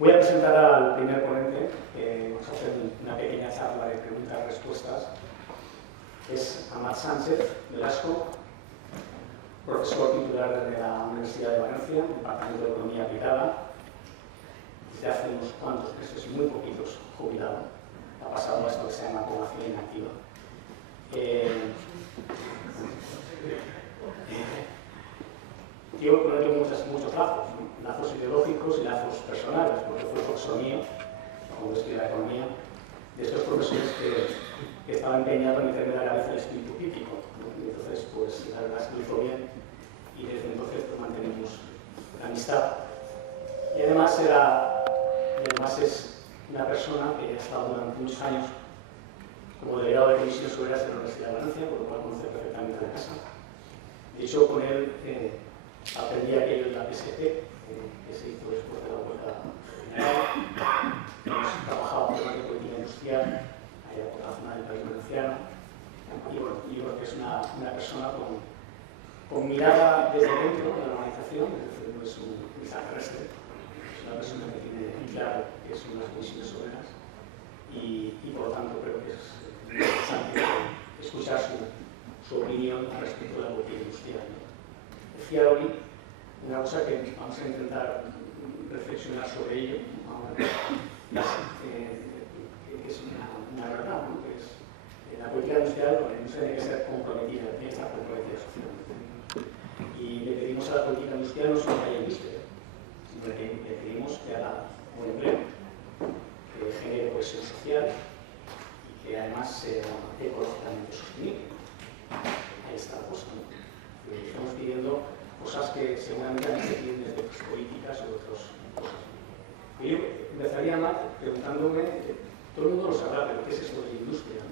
Voy a presentar al primer ponente, vamos a hacer una pequeña charla de preguntas y respuestas. Es Amat Sánchez Velasco, profesor titular de la Universidad de Valencia, Departamento de Economía Aplicada. Desde hace unos cuantos meses, muy poquitos, jubilado. Ha pasado a esto que se llama población inactiva. Yo conecto muchos lazos, ¿no? Lazos ideológicos y lazos personales, porque fue profesor mío, cuando estudié la economía, de estos profesores que estaba empeñado en meterme en la cabeza el espíritu crítico, ¿no? Y entonces, pues la verdad es que lo hizo bien y desde entonces pues, mantenemos la amistad. Y además es una persona que ha estado durante muchos años como delegado de comisiones obreras de la Universidad de Valencia, por lo cual conoce perfectamente la casa. De hecho, con él aprendí aquello de la PSP, que se hizo después de la huelga general. Hemos trabajado en temas de política industrial, allá por la zona del País Valenciano. Y bueno, yo creo que es una persona con mirada desde dentro de la organización, desde dentro de su extraterrestre. Es una persona que tiene muy claro que son las comisiones obreras y por lo tanto creo que es interesante escuchar su opinión respecto de la política industrial. Decía Oli una cosa que vamos a intentar reflexionar sobre ello, que es una verdad, ¿no? Que es la política industrial, la industria tiene que ser comprometida, tiene que estar comprometida socialmente. Y le pedimos a la política industrial no solo que haya industria, sino que le pedimos que haga un empleo, que genere cohesión social y que además sea ecológicamente sostenible. Ahí está la cosa, ¿no? Estamos pidiendo cosas que seguramente también se piden desde otras políticas o otras cosas. Y yo empezaría más preguntándome, todo el mundo lo sabrá, pero ¿qué es esto de la industria?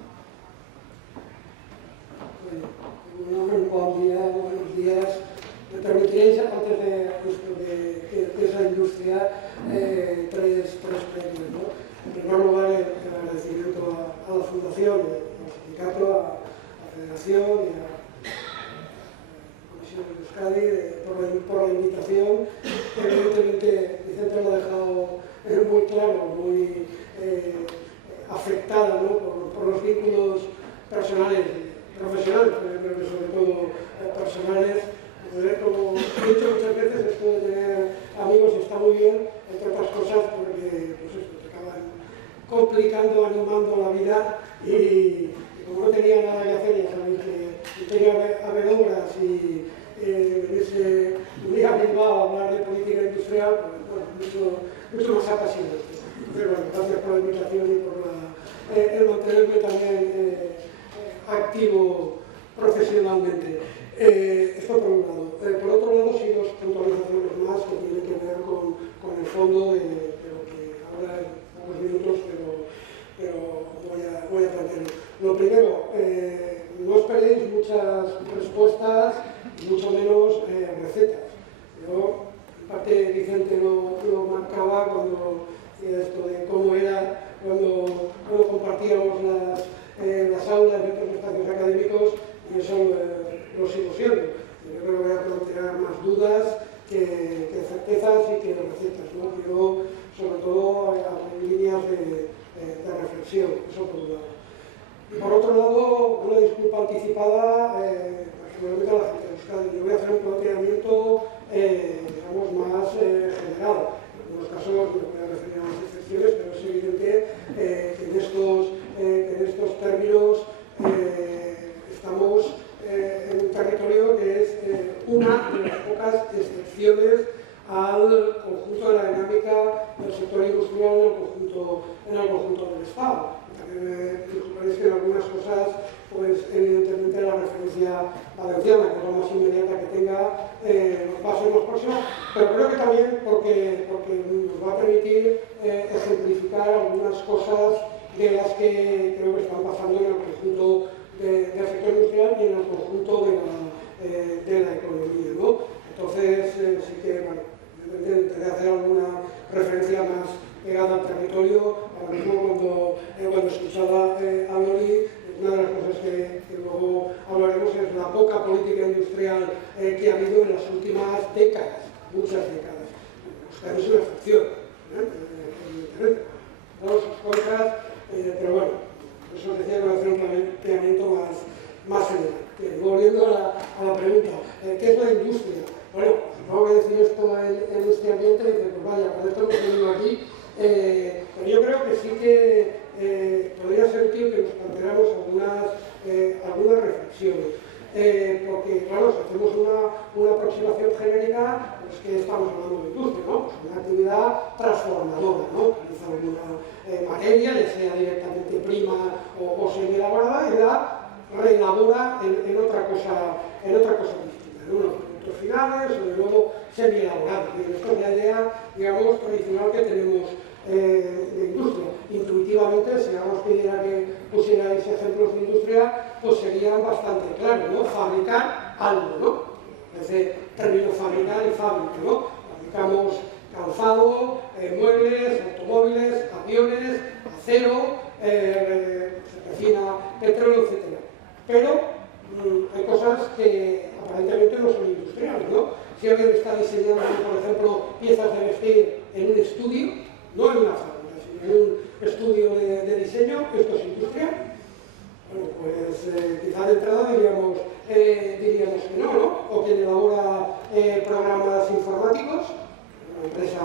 Buenos días. Me permitiréis, antes de esa industria, tres premios, ¿no? En primer lugar, el agradecimiento a la Fundación, al sindicato, a la Federación y a de Euskadi por la invitación. Evidentemente Vicente lo ha dejado muy claro, muy afectada, ¿no? por los vínculos personales, profesionales, pero sobre todo personales. Como he dicho muchas veces, esto de tener amigos está muy bien, entre otras cosas porque pues esto, te acaban complicando, animando la vida y como no tenía nada que hacer, ya sabéis que tenía a ver obras y venirse un día a Bilbao a hablar de política industrial, pues bueno, mucho más apasionante. Entonces, bueno, gracias por la invitación y por el mantenerme también activo profesionalmente. Esto por un lado. Por otro lado, sí, dos puntualizaciones más que tienen que ver con el fondo de lo que ahora en pocos minutos, pero voy a plantearlo. Lo primero, no esperéis muchas respuestas y mucho menos recetas. Yo, en parte, Vicente lo marcaba cuando decía esto de cómo era cuando compartíamos las aulas de otros espacios académicos y eso lo sigo siendo. Yo creo que voy a plantear más dudas que certezas y que recetas, ¿no? Yo, sobre todo, abrir líneas de reflexión, eso por un lado. Y por otro lado, una disculpa anticipada, particularmente a la gente de Euskadi. Yo voy a hacer un planteamiento, digamos, más general. En algunos casos me voy a referir a las excepciones, pero es evidente que en estos términos estamos en un territorio que es una de las pocas excepciones al conjunto de la dinámica del sector industrial en el conjunto del Estado. También me disculparéis que en algunas cosas, pues evidentemente la referencia valenciana, que es la más inmediata que tenga, va a ser más próxima, pero creo que también porque nos va a permitir ejemplificar algunas cosas de las que creo que están pasando en el conjunto del sector industrial y en el conjunto de la economía, ¿no? Entonces, sí que, bueno, intentaré hacer alguna referencia más pegada al territorio. Ahora mismo, cuando escuchaba a Loli, una de las cosas que luego hablaremos es la poca política industrial que ha habido en las últimas décadas, muchas décadas. Euskadi es una excepción, diferente. Los contras, pero bueno, eso os decía que voy a hacer un planteamiento más general. Volviendo a la pregunta, ¿qué es la industria? Bueno, supongo que decir esto en este ambiente, dice, pues vaya, por esto hemos venido aquí, pero yo creo que sí que podría ser útil que nos planteáramos algunas reflexiones. Porque, claro, si hacemos una aproximación genérica, pues que estamos hablando de industria, ¿no? Pues una actividad transformadora, ¿no? Utiliza alguna materia, ya sea directamente prima o semi-elaborada, y la reelabora en otra cosa distinta, en unos productos finales o de nuevo semi-elaborados. Esta es la idea, digamos, tradicional que tenemos de industria. Intuitivamente, si alguien os pidiera que pusierais ejemplos de industria, pues serían bastante claros, ¿no? Fabricar algo, ¿no? Ese término fabricar y fábrica, ¿no? Fabricamos calzado, muebles, automóviles, aviones, acero, se refina petróleo, etc. Pero hay cosas que aparentemente no son industriales, ¿no? Si alguien está diseñando, por ejemplo, piezas de vestir en un estudio, no en una fábrica, sino en un estudio de diseño, esto es industria. Bueno, pues quizá de entrada diríamos que no, o quien elabora programas informáticos, una empresa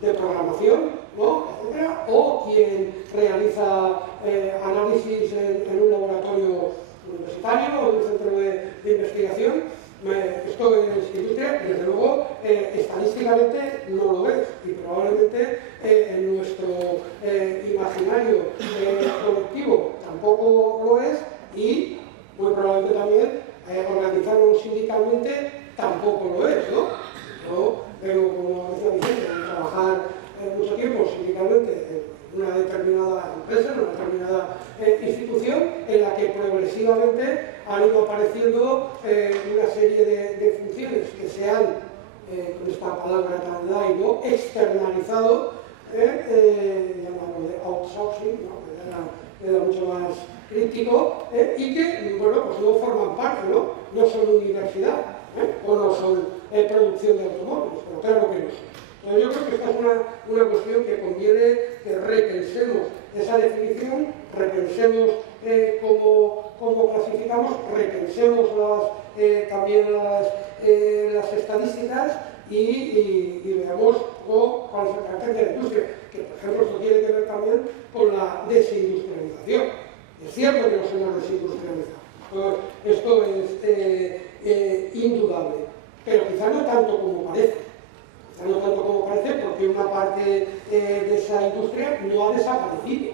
de programación, ¿no? Etcétera, o quien realiza análisis en un laboratorio universitario o en un centro de investigación. Esto es industria, desde luego, estadísticamente no lo es, y probablemente en nuestro imaginario colectivo tampoco lo es, y muy probablemente también organizarlo sindicalmente tampoco lo es, ¿no? Yo vengo, como decía Vicente, a trabajar mucho tiempo sindicalmente en una determinada empresa, en una determinada institución, en la que progresivamente han ido apareciendo una serie de funciones que se han, con esta palabra tan light, ¿no? Externalizado, llamado de outsourcing, ¿no? Que era mucho más crítico, y que, bueno, pues no forman parte, ¿no? No son universidad, o no son producción de automóviles, pero claro que no son. Yo creo que esta es una cuestión que conviene que repensemos esa definición, repensemos cómo clasificamos, repensemos también las estadísticas y veamos cuál es el carácter de la industria, que por ejemplo esto tiene que ver también con la desindustrialización. Es cierto que nos hemos desindustrializado, esto es indudable, pero quizá no tanto como parece. No tanto como parece, porque una parte de esa industria no ha desaparecido.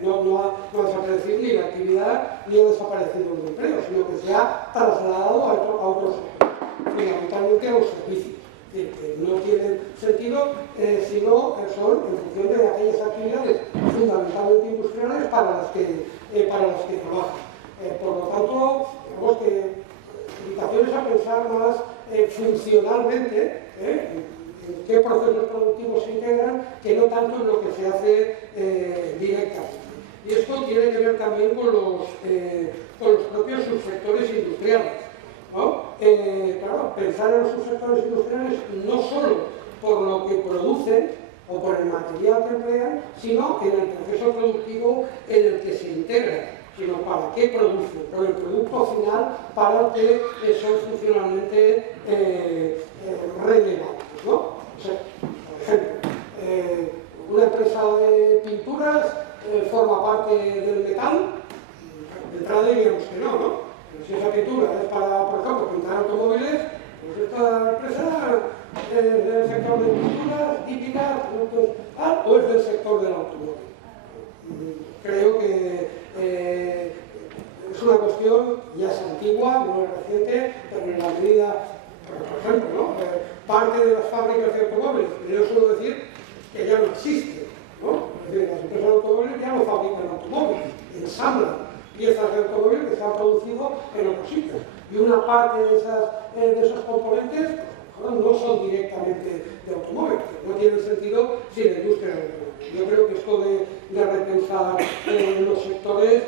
No ha desaparecido ni la actividad, ni ha desaparecido el empleo, sino que se ha trasladado a otros sectores, fundamentalmente a los servicios, que no tienen sentido sino son en función de aquellas actividades fundamentalmente industriales para las que trabajan. Por lo tanto, digamos que invitaciones a pensar más funcionalmente en qué procesos productivos se integran, que no tanto en lo que se hace directamente. Y esto tiene que ver también con los propios subsectores industriales, ¿no? Claro, pensar en los subsectores industriales no solo por lo que producen o por el material que emplean, sino en el proceso productivo en el que se integran, sino para qué producen, con el producto final para el que son funcionalmente relevantes, ¿no? O sea, por ejemplo, una empresa de pinturas forma parte del metal, de entrada diríamos que no, ¿no? Pero si esa pintura es para, por ejemplo, pintar automóviles, pues esta empresa es del sector de pinturas típicas, productos o es del sector del automóvil. Creo que es una cuestión, ya es antigua, no es reciente, pero en la medida, por ejemplo, ¿no? Parte de las fábricas de automóviles, yo suelo decir que ya no existen, ¿no? Es decir, las empresas de automóviles ya no fabrican automóviles, ensamblan piezas de automóviles que se han producido en otros sitios. Y una parte de esos componentes pues, no son directamente de automóviles, no tienen sentido sin la industria del automóvil. Yo creo que esto de repensar los sectores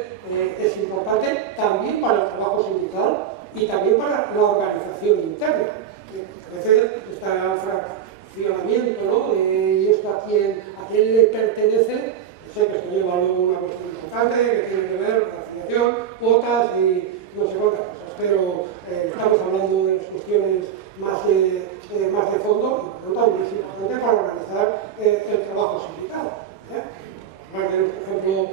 es importante también para el trabajo sindical y también para la organización interna. A veces esta funcionamiento, ¿no? Y esto a quién le pertenece. Sé que esto lleva luego una cuestión importante que tiene que ver con la afiliación, cuotas y no sé cuántas cosas, pero estamos hablando de las cuestiones más de fondo y por lo tanto es importante para organizar el trabajo sindical. Por ejemplo,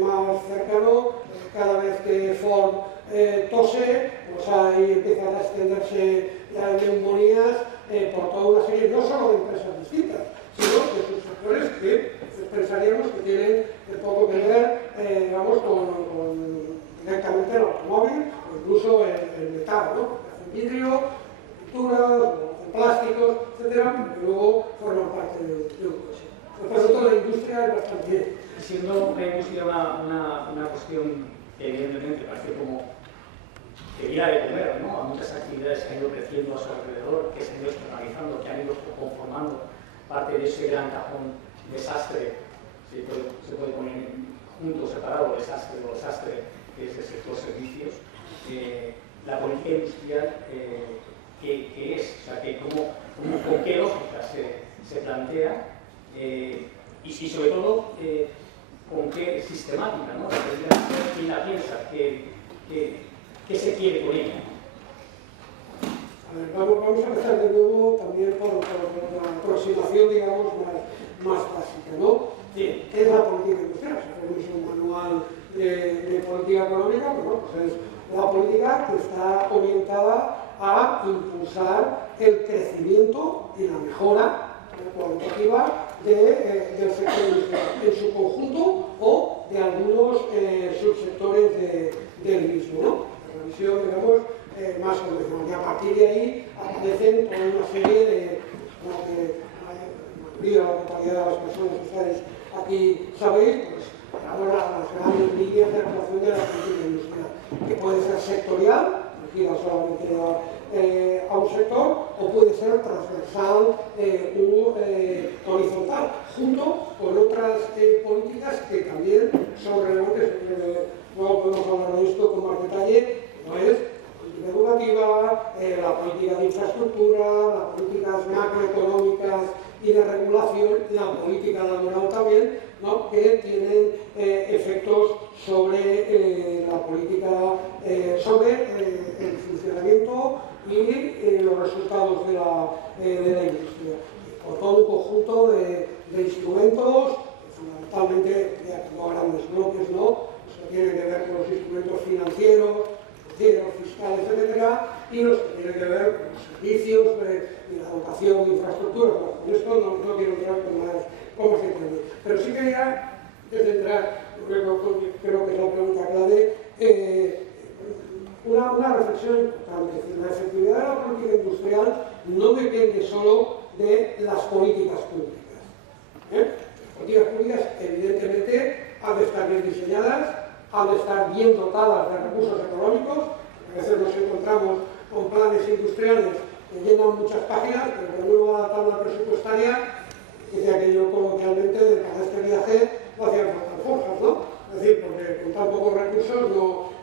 más cercano, cada vez que Ford tose, pues ahí empiezan a extenderse las neumonías por toda una serie, no solo de empresas distintas, sino de subsectores que pensaríamos que tienen poco que ver, digamos, con directamente el automóvil o incluso el metal, ¿no? Hacen vidrio, pinturas, plásticos, etcétera, que luego forman parte de un coche. Por lo tanto, la industria es bastante... Siendo la industria una cuestión que evidentemente parece como que viene de comer, ¿no? A muchas actividades que han ido creciendo a su alrededor, que se han ido externalizando, que han ido conformando parte de ese gran cajón desastre, se puede poner junto, separado, desastre o desastre, que es el sector servicios. La política industrial, ¿qué es? O sea, ¿con qué lógica se plantea? Y sobre todo, con qué sistemática, ¿no? ¿Quién la piensa? ¿Qué se quiere con ella? A ver, vamos a empezar de nuevo también por la aproximación, digamos, más básica, ¿no? Sí. ¿Qué es la política industrial? Si tenemos un manual de política económica, pues es la política que está orientada a impulsar el crecimiento y la mejora cualitativa del sector industrial en su conjunto o de algunos subsectores del mismo, ¿no? La visión, digamos, más convencional. Y a partir de ahí aparecen toda una serie de, como que la mayoría, la totalidad de las personas que estáis aquí sabéis, pues ahora las grandes líneas de actuación de la política industrial, que puede ser sectorial, dirigida solamente a un sector, o puede ser transversal u horizontal, junto con otras políticas que también son relevantes. Luego podemos hablar de esto con más detalle, no es política educativa, la política de infraestructura, las políticas macroeconómicas y de regulación, la política laboral también, ¿no? Que tienen efectos sobre la política, sobre el funcionamiento y los resultados de la industria. Por todo un conjunto de instrumentos, fundamentalmente, ya como grandes bloques, ¿no? Eso tiene que ver con los instrumentos financieros, fiscales, etcétera, y los que tienen que ver con los servicios y la dotación de infraestructuras. Bueno, con esto no quiero entrar con más detalle. Pero sí quería, antes de entrar, creo que es la pregunta clave, una reflexión importante. Es decir, la efectividad de la política industrial no depende solo de las políticas públicas. Las políticas públicas, evidentemente, han de estar bien diseñadas, han de estar bien dotadas de recursos económicos. A veces nos encontramos con planes industriales que llenan muchas páginas, pero cuando uno va a la tabla presupuestaria, decía que yo coloquialmente, para este viaje, no hacían falta alforjas, ¿no? Es decir, porque con tan pocos recursos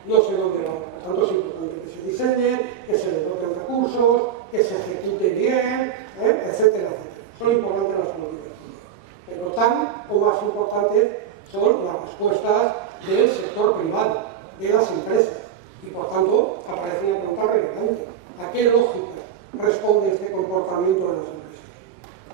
no sé dónde va. Por tanto, es importante que se diseñe, que se le doten recursos, que se ejecute bien, etcétera, etcétera. Son importantes las políticas públicas. Pero tan o más importantes son las respuestas del sector privado, de las empresas. Y por tanto, aparece una pregunta relevante. ¿A qué lógica responde este comportamiento de las empresas?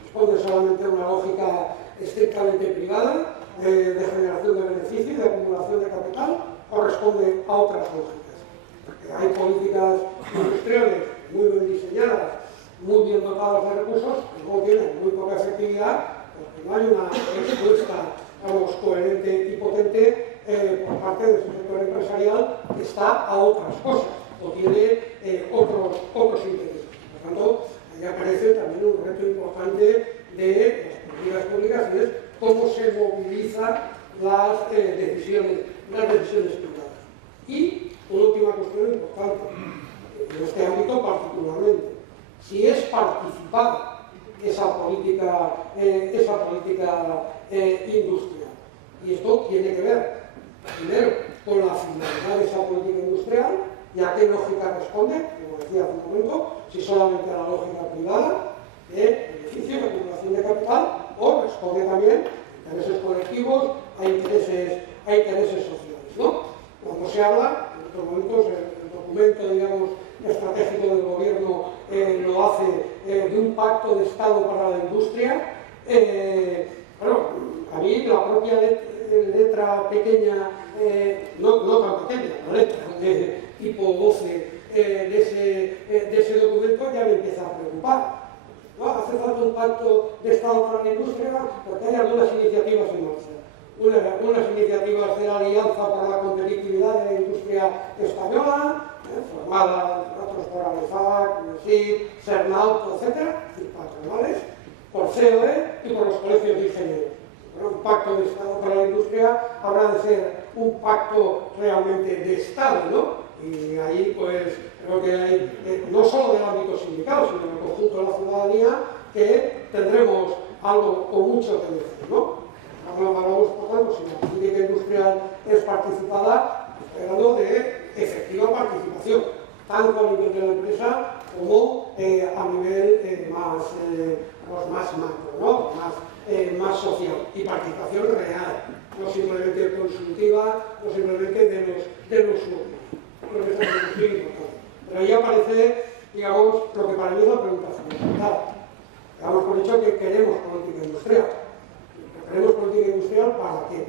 ¿Responde solamente a una lógica estrictamente privada, de generación de beneficio y de acumulación de capital, o responde a otras lógicas? Porque hay políticas industriales muy bien diseñadas, muy bien dotadas de recursos, que luego tienen muy poca efectividad, porque no hay una respuesta, digamos, coherente y potente por parte de su sector empresarial, que está a otras cosas o tiene otros intereses. Por tanto, ahí aparece también un reto importante de las políticas públicas, y es cómo se movilizan las decisiones privadas. Y una última cuestión importante, en este ámbito particularmente, si es participada esa política industrial. Y esto tiene que ver, primero, con la finalidad de esa política industrial, y a qué lógica responde, como decía hace un momento, si solamente a la lógica privada, de beneficios, de acumulación de capital, o responde también a intereses colectivos, a intereses sociales, ¿no? Cuando se habla, en estos momentos, el documento, digamos, estratégico del gobierno lo hace de un pacto de Estado para la industria. Bueno, a mí la propia letra pequeña, no tan pequeña, la letra de tipo 12 de ese documento ya me empieza a preocupar, ¿no? Hace falta un pacto de Estado para la industria porque hay algunas iniciativas en marcha. Unas iniciativas de la Alianza para la Competitividad de la Industria Española, formada entre otros por ALEFAC, UNESID, Cernauto, etc., patronales, por COE y por los colegios de ingenieros. Bueno, un pacto de Estado para la industria habrá de ser un pacto realmente de Estado, ¿no? Y ahí, pues, creo que hay, no solo del ámbito sindical, sino del conjunto de la ciudadanía, que tendremos algo o mucho que decir, ¿no? Hablamos, por tanto, si la política industrial es participada, estoy hablando de efectiva participación, tanto a nivel de la empresa como a nivel más macro, ¿no? Más social, y participación real, no simplemente consultiva, no simplemente de los números. Creo que esto es muy importante. Pero ahí aparece, digamos, lo que para mí es la pregunta fundamental. Damos por hecho que queremos política industrial. ¿Queremos política industrial para qué?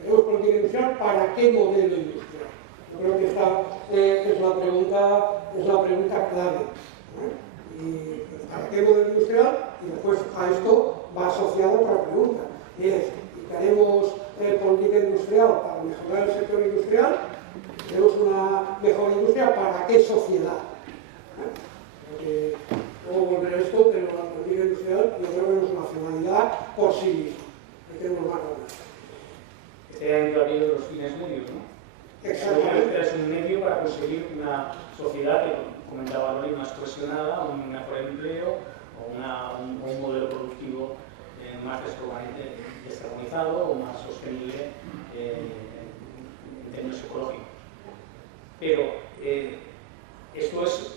¿Queremos política industrial para qué modelo industrial? Yo creo que esta es la pregunta clave. Y ¿para qué modelo industrial? Y después a esto va asociada otra pregunta, que es, ¿queremos política industrial para mejorar el sector industrial? ¿Queremos una mejor industria para qué sociedad? Porque luego volver a esto, pero la política industrial yo creo que no es una finalidad por sí misma. Queremos más ganas. Este año ha habido los fines medios, ¿no? Exactamente. Es un medio para conseguir una sociedad que, comentaba Roy, más cohesionada, un mejor empleo o un modelo productivo más descarbonizado o más sostenible en términos ecológicos. Pero esto es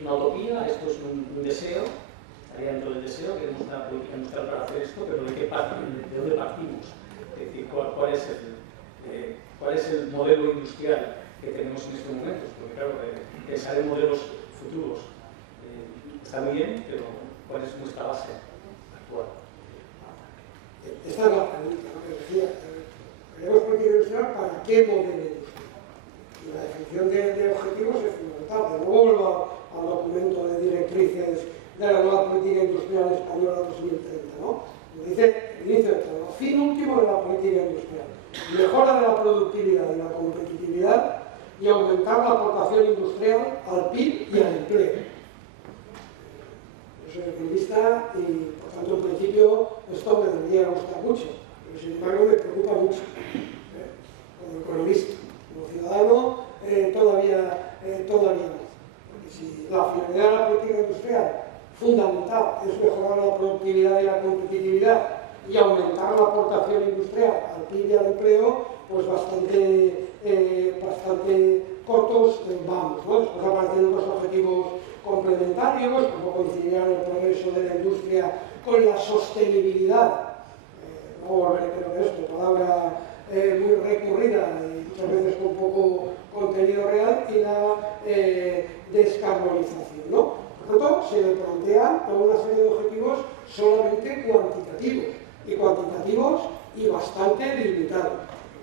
una utopía, esto es un deseo, estaría dentro del deseo, queremos una política industrial para hacer esto, pero ¿de dónde partimos? Es decir, ¿cuál es el modelo industrial que tenemos en estos momentos? Porque claro, pensar en modelos futuros está muy bien, pero ¿cuál es nuestra base actual? Esta es la pregunta, ¿no? Que decía, ¿queremos política industrial para qué modelo industrial? Y la definición de objetivos es fundamental. De nuevo vuelvo al documento de directrices de la nueva política industrial española 2030, ¿no? Dice el fin último de la política industrial: mejora de la productividad y la competitividad y aumentar la aportación industrial al PIB y al empleo. Eso es mi vista y, por tanto, en principio, esto me debería gustar mucho, pero sin embargo me preocupa mucho, como economista. Como ciudadano, todavía más. Porque si la finalidad de la política industrial fundamental es mejorar la productividad y la competitividad y aumentar la aportación industrial al PIB y al empleo, pues bastante cortos vamos, ¿no? Después aparecen otros objetivos complementarios, como coincidirán el progreso de la industria con la sostenibilidad. No volveré a esto, palabra muy recurrida y muchas veces con poco contenido real, y la descarbonización, ¿no? Por lo tanto, se le plantea toda una serie de objetivos solamente cuantitativos y bastante limitados.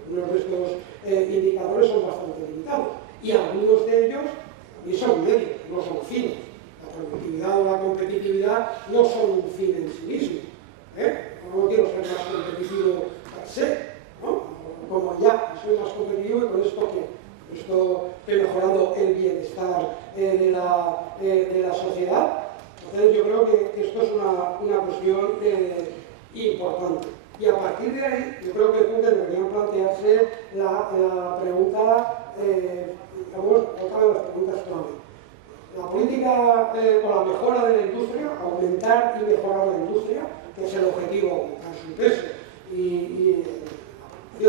Algunos de estos indicadores son bastante limitados y algunos de ellos ni son medios, no son fines. La productividad o la competitividad no son un fin en sí mismo. No quiero ser más competitivo per se, ¿no? Como ya soy más competitivo y con esto que estoy mejorando el bienestar de la sociedad. Entonces yo creo que esto es una cuestión importante. Y a partir de ahí, yo creo que deberían plantearse la pregunta, digamos, otra de las preguntas clave. La política o la mejora de la industria, aumentar y mejorar la industria, que es el objetivo, aumentar su peso y el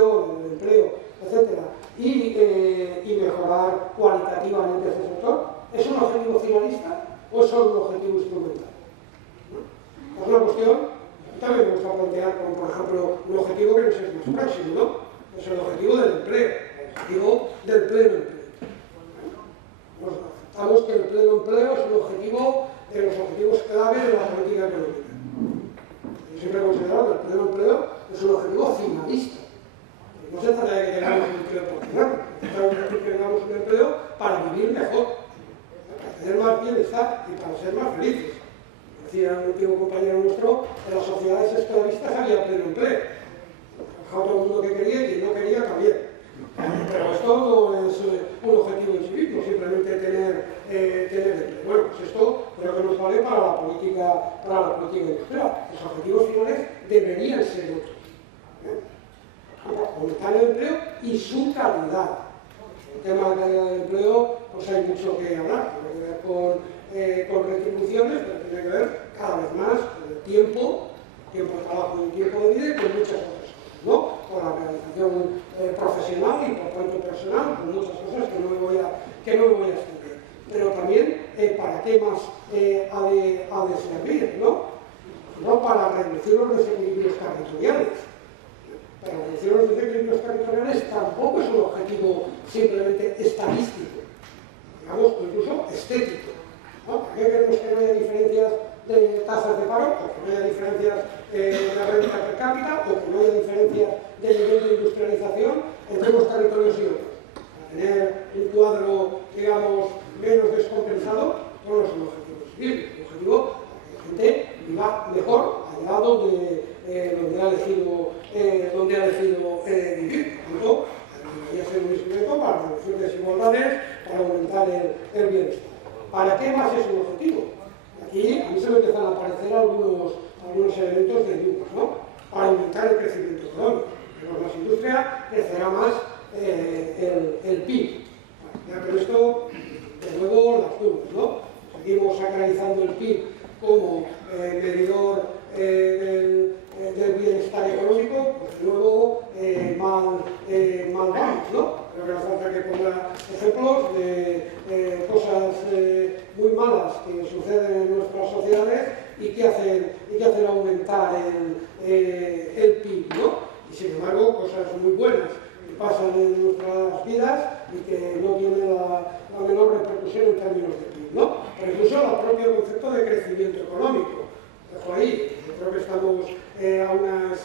empleo, etc. Y mejorar cualitativamente este sector, ¿es un objetivo finalista o son un objetivo instrumental. ¿No? Es una cuestión que también me gusta plantear como, por ejemplo, un objetivo que nos es más próximo, ¿no? Es el objetivo del empleo, el objetivo del pleno empleo. Nos aceptamos que el pleno empleo es un objetivo de los objetivos clave de la política económica. Yo siempre he considerado que el pleno empleo es un objetivo finalista. No se trata de que tengamos un empleo por tenerlo, se trata de que tengamos un empleo para vivir mejor, para tener más bienestar y para ser más felices. Decía un antiguo compañero nuestro, en las sociedades esclavistas había pleno empleo. Trabajaba todo el mundo que quería y quien no quería también. Pero esto no es un objetivo en sí mismo, simplemente tener empleo. Bueno, pues esto creo que nos vale para la política industrial. Los objetivos finales deberían ser otros. Aumentar el empleo y su calidad. El tema de la calidad del empleo, pues hay mucho que hablar. Tiene que ver con retribuciones, pero tiene que ver cada vez más con el tiempo de trabajo y tiempo de vida y con muchas otras cosas, ¿no? Con la realización profesional y por tanto personal, con muchas cosas que no me voy a extender. Pero también para qué más ha de servir, ¿no? No para reducir los desequilibrios territoriales. Pero reducir los desequilibrios territoriales tampoco es un objetivo simplemente estadístico, digamos, o incluso estético, ¿no? ¿Por qué queremos que no haya diferencias de tasas de paro, o que no haya diferencias de renta per cápita, o que no haya diferencias de nivel de industrialización entre unos territorios y otros? Para tener un cuadro, digamos, menos descompensado, no es un objetivo civil, es un objetivo para que la gente viva mejor al lado de donde ha elegido vivir. Por tanto, debería ser un instrumento para reducir desigualdades, para aumentar el bienestar. ¿Para qué más es un objetivo? Aquí a mí se me empiezan a aparecer algunos elementos de dudas, ¿no? Para aumentar el crecimiento económico. Pero más industria crecerá más el PIB. Ya con esto, de nuevo, las dudas, ¿no? Seguimos sacralizando el PIB como medidor del bienestar económico, pues de nuevo mal vamos, ¿no? Creo que no hace falta que ponga ejemplos de cosas muy malas que suceden en nuestras sociedades y que hacen aumentar el PIB, ¿no? Y sin embargo, cosas muy buenas que pasan en nuestras vidas y que no tienen la menor repercusión en términos de PIB, ¿no? Pero incluso el propio concepto de crecimiento económico. Dejo ahí, yo creo que estamos a unas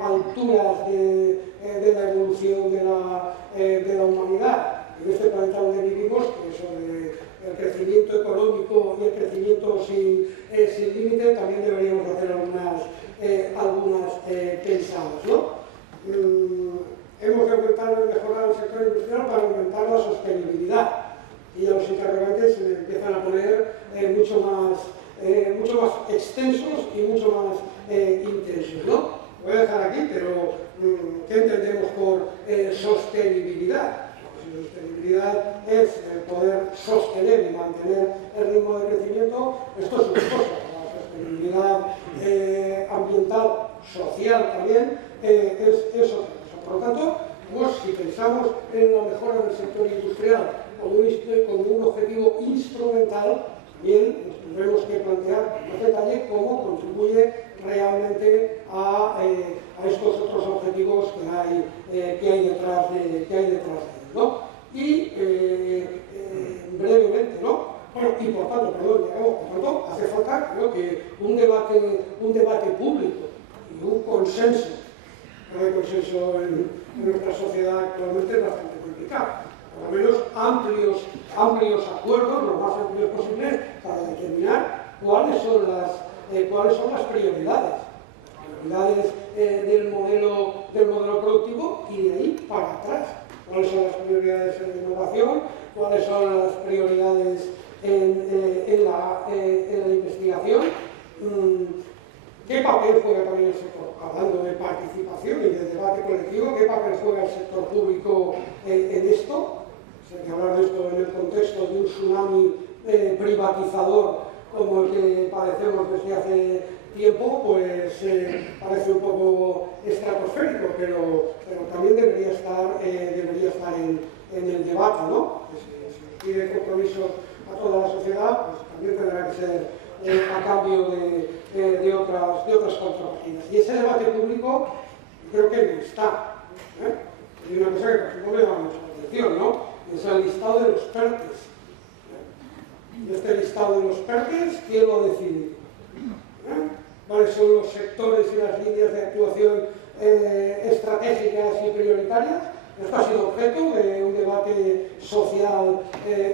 alturas de la evolución de la humanidad en este planeta donde vivimos, que eso del crecimiento económico y el crecimiento sin límite también deberíamos hacer algunas pensadas, ¿no? Hemos de aumentar y mejorar el sector industrial para aumentar la sostenibilidad y ya los interrogantes se empiezan a poner mucho más extensos y mucho más intensos, ¿no? Voy a dejar aquí, pero ¿qué entendemos por sostenibilidad? Pues sostenibilidad es poder sostener y mantener el ritmo de crecimiento. Esto es una cosa. La sostenibilidad ambiental, social también, es otra cosa. Por lo tanto, pues, si pensamos en la mejora del sector industrial como un objetivo instrumental, también nos tendremos que plantear en detalle cómo contribuye realmente a estos otros objetivos que hay detrás de él, ¿no? Y brevemente, ¿no? Bueno, y por tanto, hace falta, creo que un debate público y un consenso. El consenso en nuestra sociedad actualmente es bastante complicado. Por lo menos amplios acuerdos, lo más amplios posibles, para determinar cuáles son las prioridades. Las prioridades del modelo productivo y de ahí para atrás. Cuáles son las prioridades en innovación, cuáles son las prioridades en la investigación. ¿Qué papel juega también el sector? Hablando de participación y de debate colectivo, ¿qué papel juega el sector público en esto? Hay que hablar de esto en el contexto de un tsunami privatizador como el que padecemos desde hace tiempo, pues parece un poco estratosférico, pero también debería estar en el debate, ¿no? Se pide compromisos a toda la sociedad, pues también tendrá que ser a cambio de otras contrapartidas. Y ese debate público creo que no está. Hay una cosa que, por ejemplo, me llama mucho la atención, ¿no? Es el listado de los PERTES. Y este listado de los PERTES, ¿quién lo ha decidido? ¿Cuáles son los sectores y las líneas de actuación estratégicas y prioritarias? Esto ha sido objeto de un debate social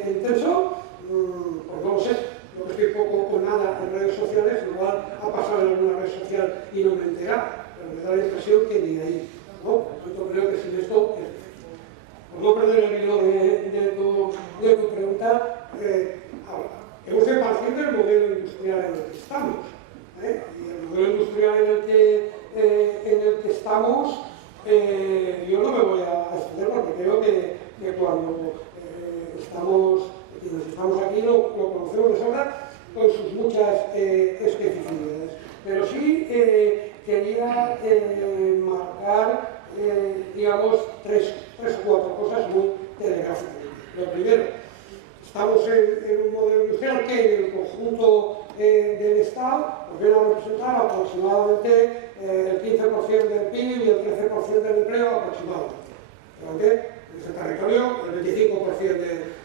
intenso. Pues no lo sé, yo estoy poco o nada en redes sociales, igual ha pasado en alguna red social y no me he enterado, pero me da la impresión que ni ahí, ¿no? Por tanto, creo que sin esto es difícil. Por no perder el hilo de tu pregunta, hemos de partir del modelo industrial en el que estamos. Y el modelo industrial en el que estamos, yo no me voy a extender porque creo que cuando quienes estamos aquí lo conocemos de sobra con sus muchas especificidades. Pero sí quería marcar, digamos, tres o cuatro cosas muy telegráficamente. Lo primero, estamos en un modelo industrial que en el conjunto del Estado nos viene a representar aproximadamente el 15% del PIB y el 13% del empleo aproximadamente. En ese territorio el 25%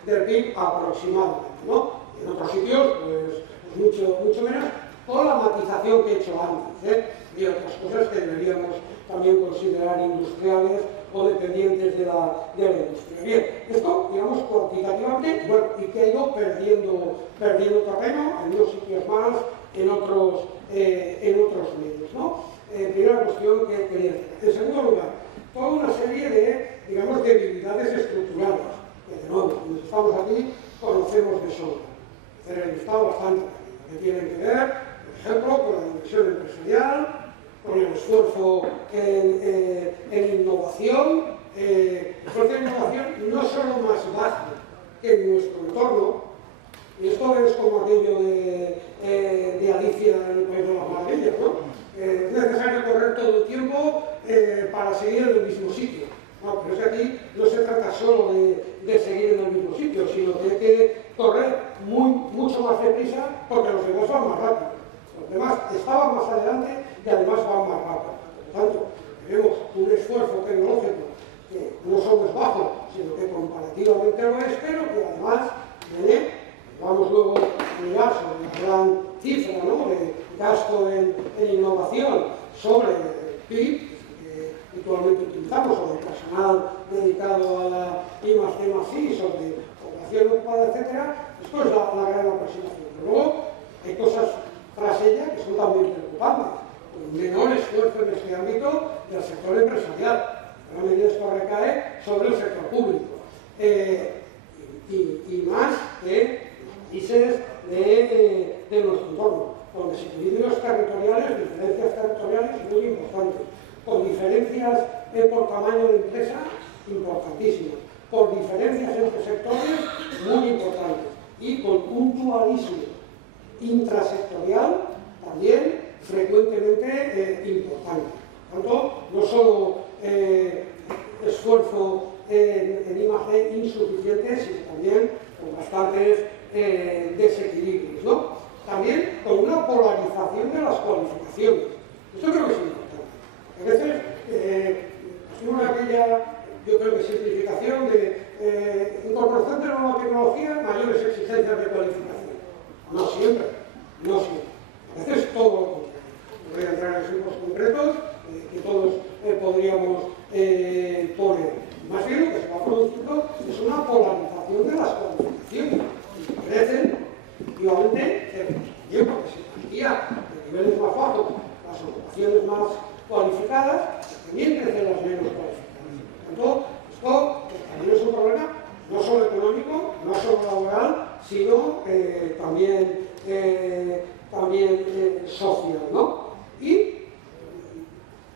del PIB aproximadamente, ¿no? En otros sitios pues mucho menos, con la matización que he hecho antes, y otras cosas que deberíamos también considerar industriales o dependientes de la industria. Bien, esto, digamos, cuantitativamente, bueno, y que ha ido perdiendo terreno en unos sitios más, en otros medios, ¿no? Primera cuestión que quería hacer. En segundo lugar, toda una serie de, digamos, debilidades estructurales, que de nuevo, quienes estamos aquí, conocemos de sobra. Hacer el listado bastante que tienen que ver, por ejemplo, con la dimensión empresarial, con el esfuerzo en innovación, esfuerzo en innovación no solo más bajo que en nuestro entorno, y esto es como aquello de Alicia en el País de las Maravillas, ¿no? Es necesario correr todo el tiempo para seguir en el mismo sitio. No, pero es que aquí no se trata solo de seguir en el mismo sitio, sino que hay que correr mucho más deprisa porque los demás van más rápido. Los demás estaban más adelante y además van más rápido. Por lo tanto, tenemos un esfuerzo tecnológico que no solo es bajo, sino que comparativamente lo es, pero que además viene, vamos luego a mirar sobre la gran cifra, ¿no?, de gasto en innovación sobre el PIB que habitualmente utilizamos, o del personal dedicado a la I+D+I, sobre población ocupada, etc. Esto es la gran aproximación. Pero luego hay cosas tras ella que son también preocupantes. Un menor esfuerzo en este ámbito del sector empresarial. En gran medida esto recae sobre el sector público. Y más que países de nuestro entorno, con desequilibrios territoriales, diferencias territoriales muy importantes, con diferencias por tamaño de empresa importantísimas, por diferencias entre sectores muy importantes y con un dualismo intrasectorial también frecuentemente importante. Por tanto, no solo esfuerzo en I+D insuficiente, sino también con bastantes desequilibrios, ¿no? También con una polarización de las cualificaciones. Esto creo que es importante. A veces hacemos aquella, yo creo que simplificación de incorporación de nueva tecnología, mayores exigencias de cualificación. No siempre, no siempre. A veces todo lo contrario. No voy a entrar en ejemplos concretos que todos podríamos poner. Más bien lo que se va produciendo es una polarización de las cualificaciones. Y crecen, efectivamente, también porque se partía de niveles más bajos, las ocupaciones más cualificadas, también crecen las menos cualificadas. Por tanto, esto también es un problema no solo económico, no solo laboral, sino también social, ¿no? Y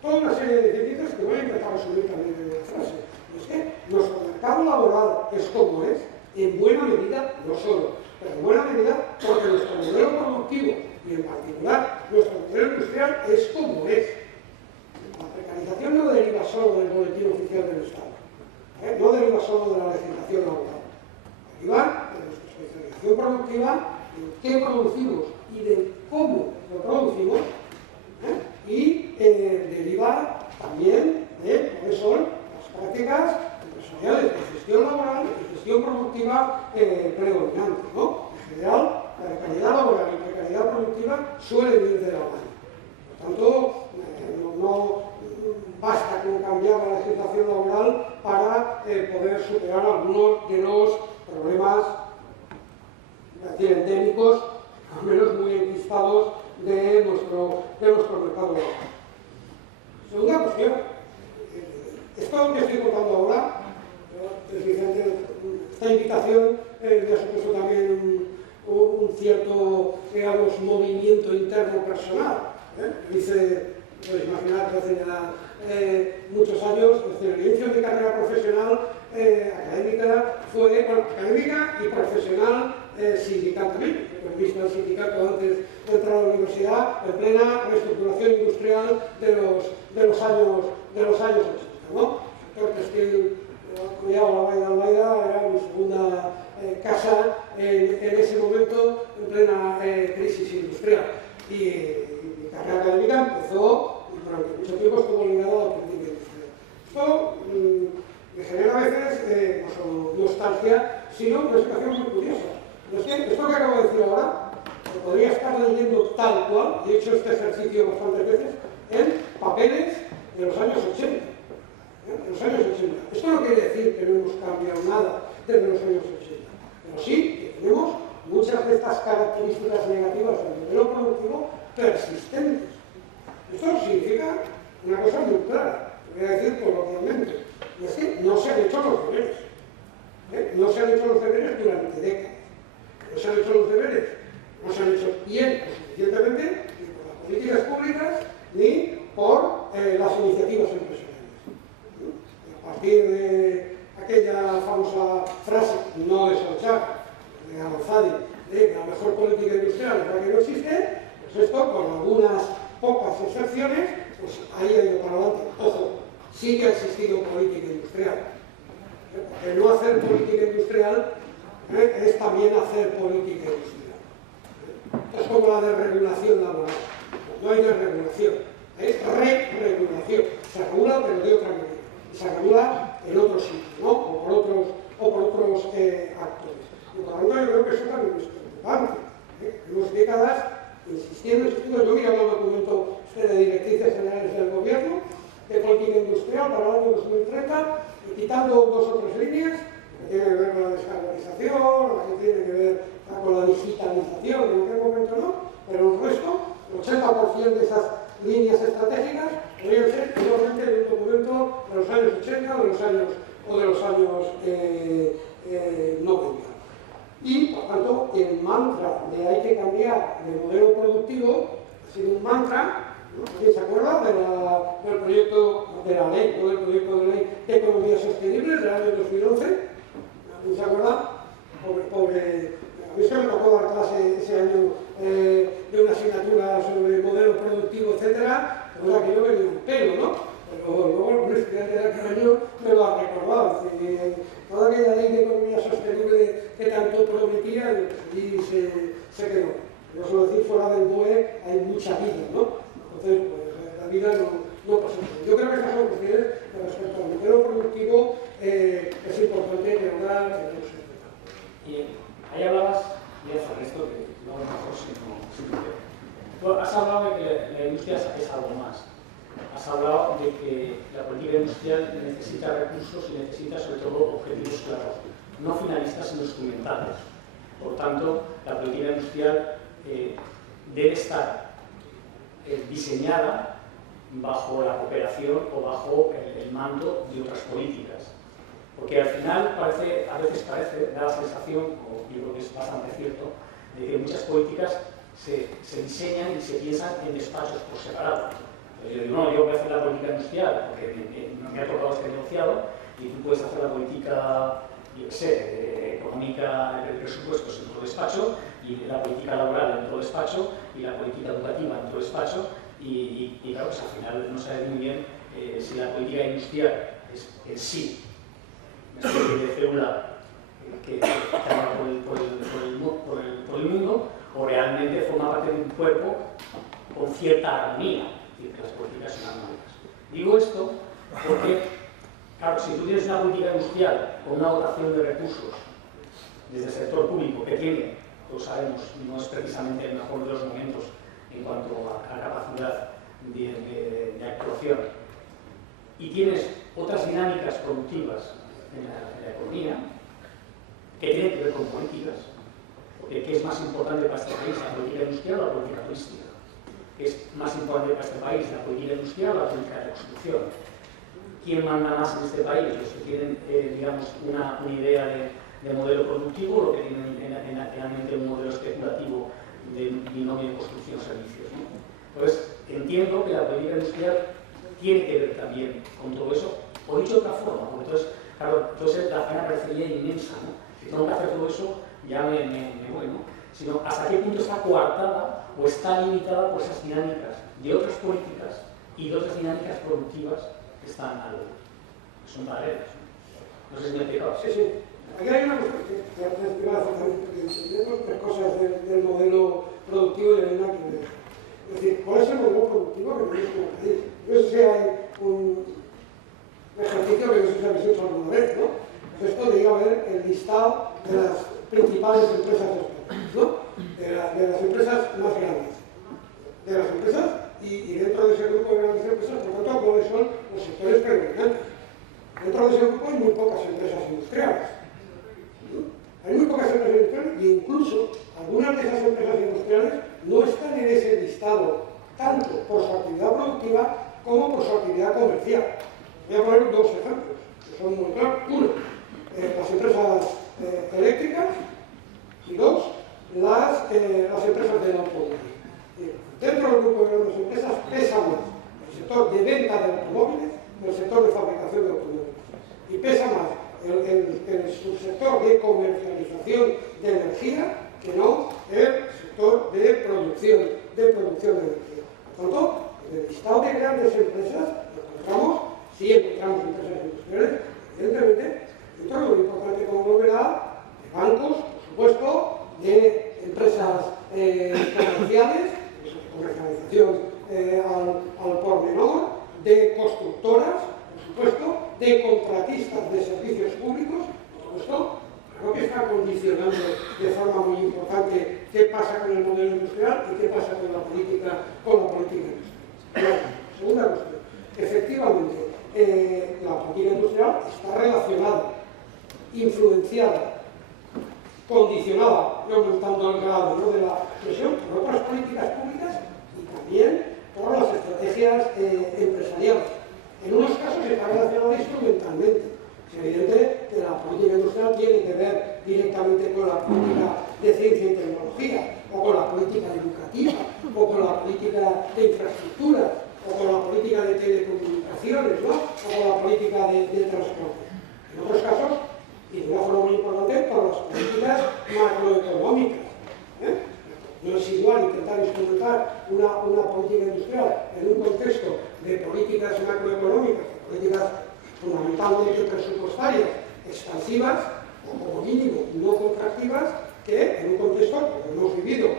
toda una serie de deficiencias que voy a intentar resumir también en una frase. Es que nuestro mercado laboral es como es, en buena medida, no solo, pero en buena medida porque nuestro modelo productivo y en particular nuestro modelo industrial es como es. La precarización no deriva solo del boletín oficial del Estado, no deriva solo de la legislación laboral, deriva de nuestros especialización productiva, de qué producimos y de cómo lo producimos, y deriva también de cuáles son las prácticas empresariales de gestión laboral y gestión productiva predominantes, ¿no? En general, la calidad laboral y la calidad productiva suelen ir de la mano. Por tanto, no basta con cambiar la legislación laboral para poder superar algunos de los problemas endémicos, al menos muy enquistados, de nuestro mercado laboral. Segunda cuestión. Esto que estoy contando ahora, esta invitación me ha supuesto también un cierto, digamos, movimiento interno personal. Hice, podéis imaginar que hace ya muchos años, desde el inicio de mi carrera profesional académica, fue, bueno, académica y profesional sindical también. He visto el sindicato antes de entrar a la universidad, en plena reestructuración industrial de los años 80, ¿no? El sector textil, cuidado, Albaida era mi segunda casa en ese momento, en plena crisis industrial. Y mi carrera académica empezó, y durante mucho tiempo estuvo ligada a la política industrial. Esto me genera a veces no solo nostalgia, sino una situación muy curiosa. Es que esto que acabo de decir ahora, lo podría estar leyendo tal cual, y he hecho este ejercicio bastantes veces, en papeles de los años 80. De los años 80. Esto no quiere decir que no hemos cambiado nada desde los años 80, pero sí que tenemos muchas de estas características negativas del modelo productivo persistentes. Esto significa una cosa muy clara, voy a decir coloquialmente, y es que no se han hecho los deberes. No se han hecho los deberes durante décadas. No se han hecho los deberes, no se han hecho bien o suficientemente, ni por las políticas públicas, ni por las iniciativas empresariales. A partir de aquella famosa frase, no de Solchaga, de Aranzadi, de la mejor política industrial es la que no existe, pues esto, con algunas pocas excepciones, pues ahí ha ido para adelante. Ojo, sí que ha existido política industrial. El no hacer política industrial es también hacer política industrial. Es como la desregulación laboral. No hay desregulación, es re-regulación. Se regula, pero de otra manera. Y se regula en otros sitios, ¿no? O por otros actores. Y por lo tanto, yo creo que eso también es preocupante. Llevamos décadas insistiendo. Yo miraba un documento de directrices generales del gobierno de política industrial para el año 2030, y quitando 2 o 3 líneas que tienen que ver con la descarbonización, que tienen que ver con la digitalización, en aquel momento no, pero el resto, el 80% de esas líneas estratégicas podrían ser igualmente de un documento de los años 80 o de los años 90. Y, por tanto, el mantra de hay que cambiar de modelo productivo ha sido un mantra. ¿Quién se acuerda del proyecto de la ley, o del proyecto de ley de economía sostenible del año 2011? ¿Quién se acuerda? A mí se me tocó dar clase ese año de una asignatura sobre modelo productivo, etcétera, pues aquello me dio un pelo, ¿no? Pero luego un estudiante de aquel año me lo ha recordado. Toda aquella ley de economía sostenible que tanto prometía, y se quedó. No solo decir, fuera del BOE hay mucha vida, ¿no? Entonces, pues, la vida no pasa nada. Yo creo que estas son cuestiones que respecto al modelo productivo es importante que hablar, que no se trata. Y ahí hablabas, y hacer esto que no es mejor sin ver. Tú has hablado de que la industria es algo más. Has hablado de que la política industrial necesita recursos y necesita sobre todo objetivos claros, no finalistas sino instrumentales. Por tanto, la política industrial debe estar diseñada bajo la cooperación o bajo el mando de otras políticas. Porque al final a veces da la sensación, o yo creo que es bastante cierto, de que muchas políticas se diseñan y se piensan en despachos por separado. Yo digo, no, yo voy a hacer la política industrial porque me ha tocado este negociado, y tú puedes hacer la política, yo qué sé, económica, de presupuestos en otro despacho, y la política laboral en otro despacho, y la política educativa en otro despacho, y claro, pues al final no sabes muy bien si la política industrial es en sí una especie de célula que anda por el mundo, o realmente forma parte de un cuerpo con cierta armonía, es decir, que las políticas son armónicas. Digo esto porque, claro, si tú tienes una política industrial con una dotación de recursos desde el sector público que tiene, todos sabemos, no es precisamente el mejor de los momentos en cuanto a capacidad de actuación, y tienes otras dinámicas productivas en la economía que tienen que ver con políticas, porque ¿qué es más importante para este país, la política industrial o la política turística? ¿Qué es más importante para este país, la política industrial o la política de construcción? ¿Quién manda más en este país? Los que tienen, digamos, una idea de modelo productivo o los que tienen realmente un modelo especulativo de binomio de construcción-servicios, ¿no? Entonces, entiendo que la política industrial tiene que ver también con todo eso, o dicho de otra forma, porque entonces, claro, entonces la pena parecería inmensa, ¿no? Si tengo que hacer todo eso, ya me voy, ¿no? Sino hasta qué punto está coartada o está limitada por esas dinámicas de otras políticas y de otras dinámicas productivas que están son paralelas, ¿no? No sé si me he explicado. Sí, sí. Aquí hay una cosa que antes te iba a hacer también, porque entendemos tres cosas del modelo productivo y hay una que ver. Es decir, ¿cuál es el modelo productivo que tenemos como país? No sé si hay un ejercicio que no sé si habéis hecho alguna vez, ¿no? Pues esto de ir a ver el listado de las principales empresas de España, ¿no? De las empresas más grandes. De las empresas y dentro de ese grupo de grandes empresas, por lo tanto, ¿cuáles son los sectores predominantes? Dentro de ese grupo hay muy pocas empresas industriales. Hay muy pocas empresas industriales e incluso algunas de esas empresas industriales no están en ese listado tanto por su actividad productiva como por su actividad comercial. Voy a poner dos ejemplos que son muy claros. Uno, las empresas eléctricas y dos, las empresas del automóvil. Dentro del grupo de grandes empresas pesa más el sector de venta de automóviles que el sector de fabricación de automóviles. Y pesa más el subsector de comercialización de energía que no el sector de producción de energía. Por tanto, en el listado de grandes empresas encontramos, sí encontramos empresas industriales, evidentemente, dentro de lo importante conglomerado de bancos, por supuesto, de empresas comerciales, de comercialización al por menor, de constructoras, por supuesto, de contratistas de servicios públicos, por supuesto. Creo que está condicionando de forma muy importante qué pasa con el modelo industrial y qué pasa con la política industrial. Bueno, segunda cuestión. Efectivamente, la política industrial está relacionada, influenciada, condicionada, no aumentando el grado, ¿no?, de la presión por otras políticas públicas y también por las estrategias empresariales. En unos casos está relacionada instrumentalmente. Es evidente que la política industrial tiene que ver directamente con la política de ciencia y tecnología, o con la política educativa, o con la política de infraestructuras, o con la política de telecomunicaciones, ¿no?, o con la política de transporte. En otros casos, y de una forma muy importante, por las políticas macroeconómicas. No es igual intentar instrumentar una política industrial en un contexto de políticas macroeconómicas, políticas fundamentalmente presupuestarias, expansivas, o como mínimo no contractivas, que en un contexto, como hemos vivido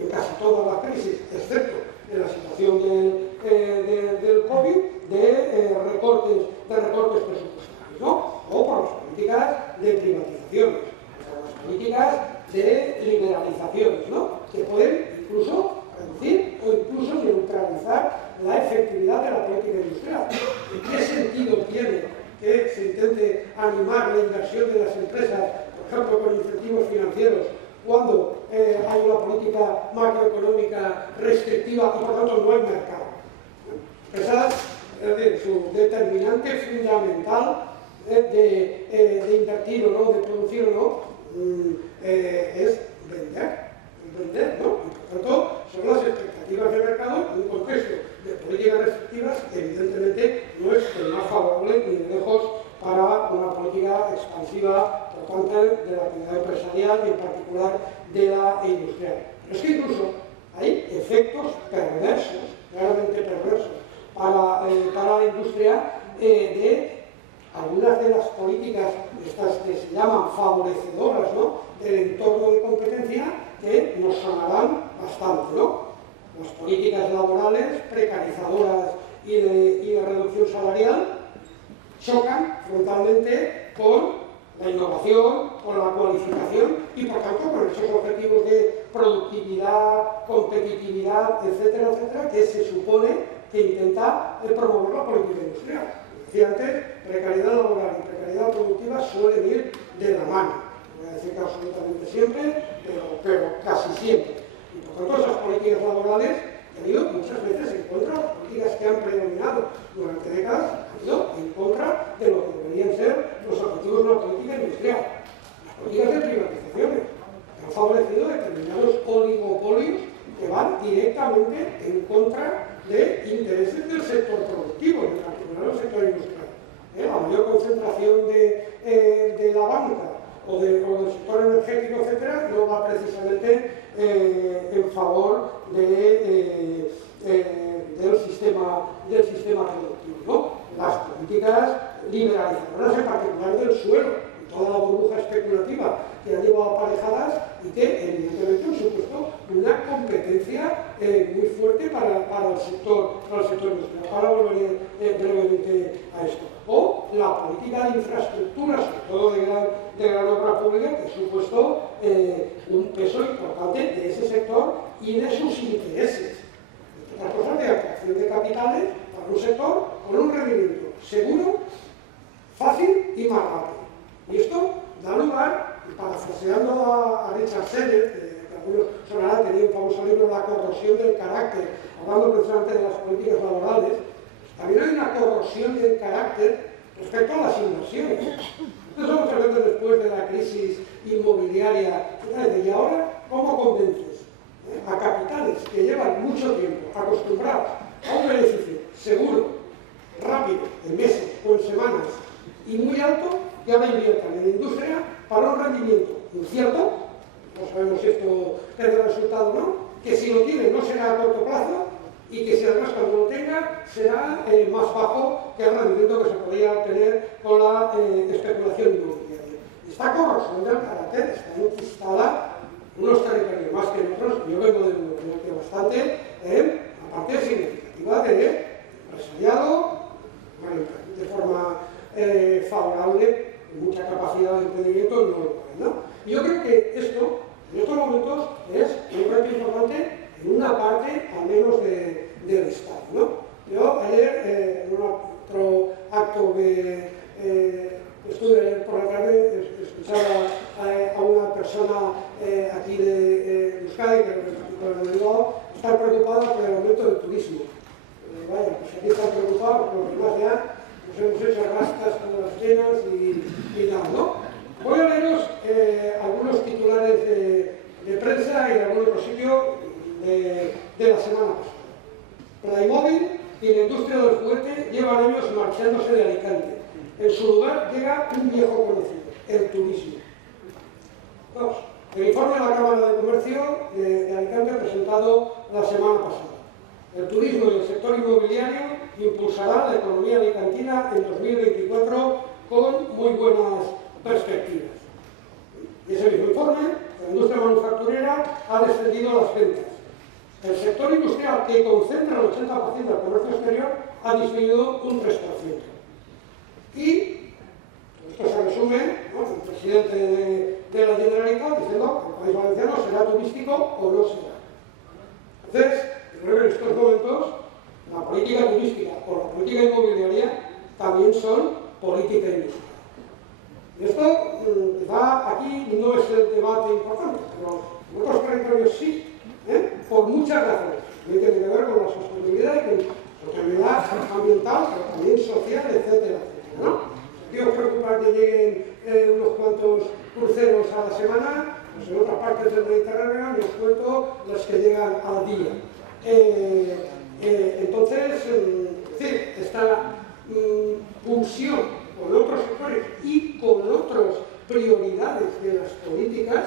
en casi toda la crisis, excepto en la situación del COVID, de recortes presupuestarios, ¿no? O por las políticas de privatizaciones, por las políticas de liberalizaciones, ¿no?, que pueden incluso reducir o incluso neutralizar la efectividad de la política industrial. ¿En qué sentido tiene que se intente animar la inversión de las empresas, por ejemplo, con incentivos financieros, cuando hay una política macroeconómica restrictiva y por tanto no hay mercado? Empresas, es decir, su determinante fundamental de invertir o no, de producir o no, es vender, ¿no? Y por tanto, son las expectativas de mercado en un contexto de políticas restrictivas que evidentemente no es el más favorable ni de lejos para una política expansiva importante de la actividad empresarial y en particular de la industrial. Pero es que incluso hay efectos perversos, claramente perversos, para la industria de algunas de las políticas, estas que se llaman favorecedoras, ¿no?, del entorno de competencia, que nos sonarán bastante, ¿no? Las políticas laborales precarizadoras y de reducción salarial chocan frontalmente con la innovación, con la cualificación y, por tanto, con esos objetivos de productividad, competitividad, etcétera, etcétera, que se supone que intenta promover la política industrial. Decía antes, precariedad laboral y precariedad productiva suelen ir de la mano. No voy a decir que absolutamente siempre, pero casi siempre. Y, por tanto, esas políticas laborales han ido muchas veces en contra, las políticas que han predominado durante décadas han ido en contra de lo que deberían ser los objetivos de una política industrial. Las políticas de privatizaciones que han favorecido determinados oligopolios que van directamente en contra de intereses del sector productivo, en particular del sector industrial. La mayor concentración de la banca o del sector energético, etcétera, no va precisamente en favor del sistema productivo, ¿no? Las políticas liberalizadoras, en particular del suelo, y toda la burbuja especulativa que han llevado aparejadas y que evidentemente han supuesto una competencia muy fuerte para el sector industrial. Ahora volveré brevemente a esto. O la política de infraestructuras, sobre todo de gran obra pública, que ha supuesto un peso importante de ese sector y de sus intereses. Otras cosas de atracción de capitales para un sector con un rendimiento seguro, fácil y más rápido. Y esto da lugar, parafraseando a Richard Sennett, que algunos sonarán, tenía un famoso libro, La corrosión del carácter, hablando precisamente de las políticas laborales. También hay una corrosión del carácter respecto a las inversiones. Entonces, muchas veces después de la crisis inmobiliaria, y ahora, ¿cómo convences a capitales que llevan mucho tiempo acostumbrados a un beneficio seguro, rápido, en meses o en semanas, y muy alto, que ahora inviertan en industria para un rendimiento incierto? No sabemos si esto tendrá resultado o no, que si lo tiene no será a corto plazo, y que si además cuando lo tenga será más bajo que el rendimiento que se podría obtener con la especulación inmobiliaria. Esta corrosión del carácter está enquistada en unos territorios más que en otros. Yo vengo de uno que bastante en la parte significativa de empresariado, de forma favorable, mucha capacidad de emprendimiento no lo hay, ¿no? Y yo creo que esto, en estos momentos, es un reto importante en una parte, al menos, del Estado, ¿no? Yo ayer, en otro acto que estuve por la tarde, escuchaba a una persona aquí de Euskadi, que en particular de Bilbao, está preocupada por el aumento del turismo. Vaya, pues aquí están preocupados, por los demás ya nos hemos hecho rastas como las llenas y tal, ¿no? Voy a leeros algunos titulares de prensa y de algún otro sitio de la semana pasada. Playmobil y la industria del juguete llevan años marchándose de Alicante. En su lugar llega un viejo conocido, el turismo. Vamos, el informe de la Cámara de Comercio de Alicante presentado la semana pasada. El turismo y el sector inmobiliario impulsará la economía alicantina en 2024 con muy buenas perspectivas. Y ese mismo informe, la industria manufacturera ha descendido las ventas. El sector industrial, que concentra el 80% del comercio exterior, ha disminuido un 3%. Y esto se resume, ¿no?, el presidente de la Generalitat diciendo que el País Valenciano será turístico o no será. Entonces, yo creo que en estos momentos la política turística o la política inmobiliaria también son política industrial. Y esto, quizá aquí no es el debate importante, pero en otros territorios sí, por muchas razones. También tiene que ver con la sostenibilidad y con sostenibilidad ambiental, pero también social, etcétera, etcétera, ¿no? Si os preocupa que lleguen unos cuantos cruceros a la semana, pues en otras partes del Mediterráneo les cuento los que llegan al día. Entonces, es decir, esta pulsión con otros sectores y con otras prioridades de las políticas,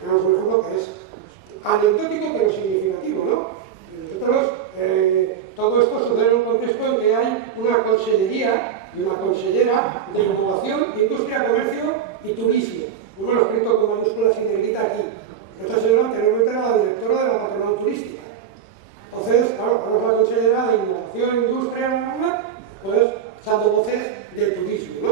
tenemos un ejemplo que es anecdótico pero significativo, ¿no? Nosotros, todo esto sucede en un contexto en que hay una consellería y una consellera de Innovación, Industria, Comercio y Turismo. Bueno, escrito con mayúsculas y negrita aquí. Esta señora anteriormente era la directora de la patronal turística. Entonces, claro, ahora es la consellera de Innovación, Industria, pues dando voces del turismo, ¿no?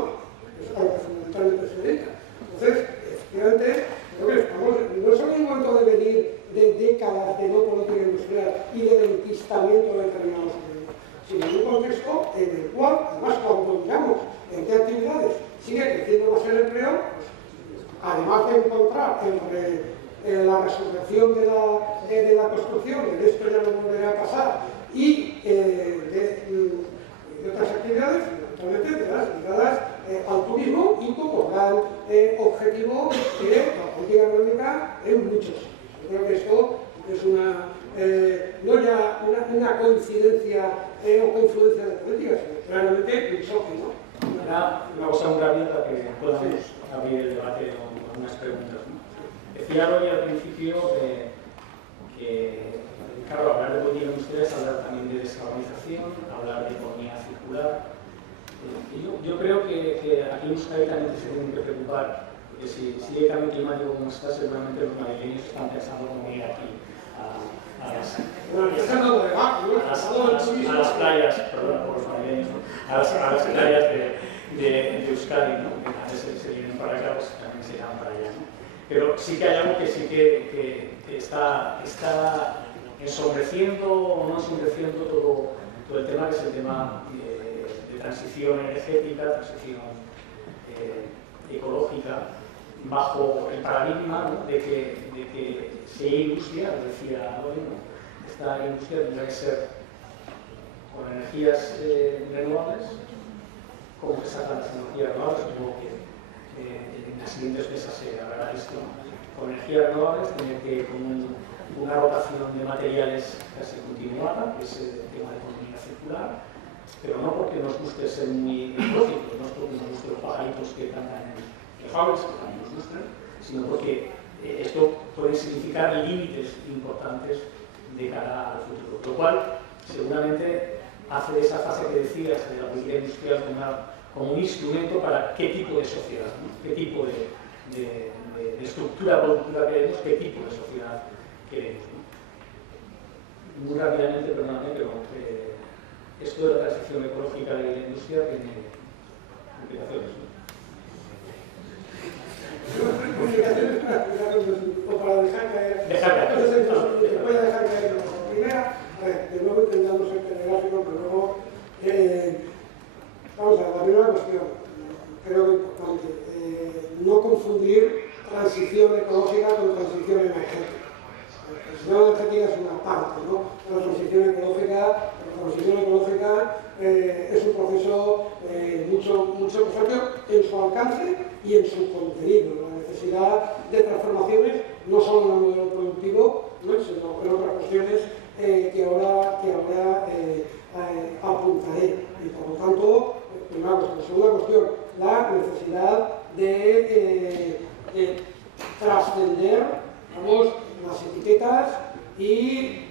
Eso es a lo que fundamentalmente se dedica. Entonces, efectivamente, creo que estamos, no es un momento de venir de décadas de no política industrial y de enquistamiento de determinados problemas, sino en un contexto en el cual, además, cuando miramos en qué actividades sigue creciendo más el empleo, pues, además de encontrar entre la resurrección de la construcción, que esto ya no volverá a pasar, y de otras actividades, fundamentalmente de las ligadas al turismo y como gran objetivo de la política económica en muchos sitios. Yo creo que esto es no ya una coincidencia o confluencia de políticas, sino claramente misógino. Una cosa muy rápida para que podamos abrir el debate con unas preguntas, ¿no? Decía Roy al principio que, claro, hablar de política industrial es hablar también de descarbonización, hablar de economía circular. Yo creo que aquí en Euskadi también se tienen que preocupar, porque si sigue el cambio climático como está, seguramente los madrileños están pensando cómo ir aquí a las playas, perdón, por los madrileños, a las playas de Euskadi, ¿no? Que antes se vienen para acá, pues también se irán para allá, ¿no? Pero sí que hay algo que sí que está ensombreciendo o no ensombreciendo todo el tema, que es el tema de transición energética, transición ecológica, bajo el paradigma, ¿no? de que si hay industria, lo decía hoy, ¿no? Esta industria tendrá que ser con energías renovables. ¿Cómo se sacan las energías renovables? Supongo que en las siguientes mesas se hablará de esto. Con energías renovables tiene que con una rotación de materiales casi continuada, que es el tema de economía circular, pero no porque nos guste ser muy ecológicos, no es porque nos gusten los pajaritos que cantan en los faules, que también nos gustan, sino porque esto puede significar límites importantes de cara al futuro, lo cual seguramente hace de esa fase que decías de la política industrial como un instrumento para qué tipo de sociedad, ¿no? Qué tipo de estructura productiva queremos, qué tipo de sociedad queremos, ¿no? Muy rápidamente, perdóname, pero esto de la transición ecológica de la industria tiene implicaciones, ¿no? O para dejar caer. Voy a dejar caer la primera, de nuevo intentando ser telegráfico, pero luego vamos a ver, la primera cuestión, creo que importante, no confundir transición ecológica con transición energética. La transición energética es una parte, ¿no? La transición ecológica es un proceso mucho más amplio en su alcance y en su contenido. La necesidad de transformaciones, no solo en el modelo productivo, ¿no? Sino en otras cuestiones que ahora apuntaré. Y por lo tanto, primera cuestión. Segunda cuestión, la necesidad de trascender, vamos, las etiquetas y,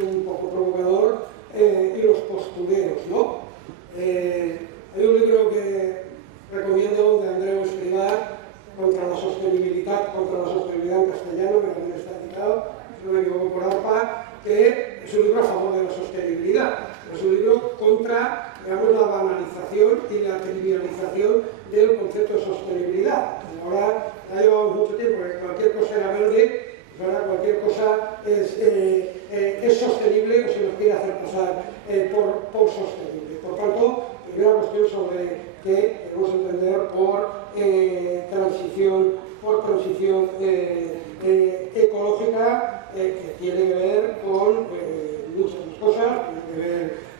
un poco provocador, y los postureos, ¿no? Hay un libro que recomiendo de Andreu Escrivá, contra la sostenibilidad en castellano, que también está editado, si no me equivoco por ARPA, que es un libro a favor de la sostenibilidad. Es un libro contra, digamos, la banalización y la trivialización del concepto de sostenibilidad. Ahora ya llevamos mucho tiempo que cualquier cosa era verde, pues ahora cualquier cosa es sostenible o se nos quiere hacer pasar por sostenible. Por tanto, primera cuestión sobre qué debemos entender por transición ecológica, que tiene que ver con muchas cosas, tiene que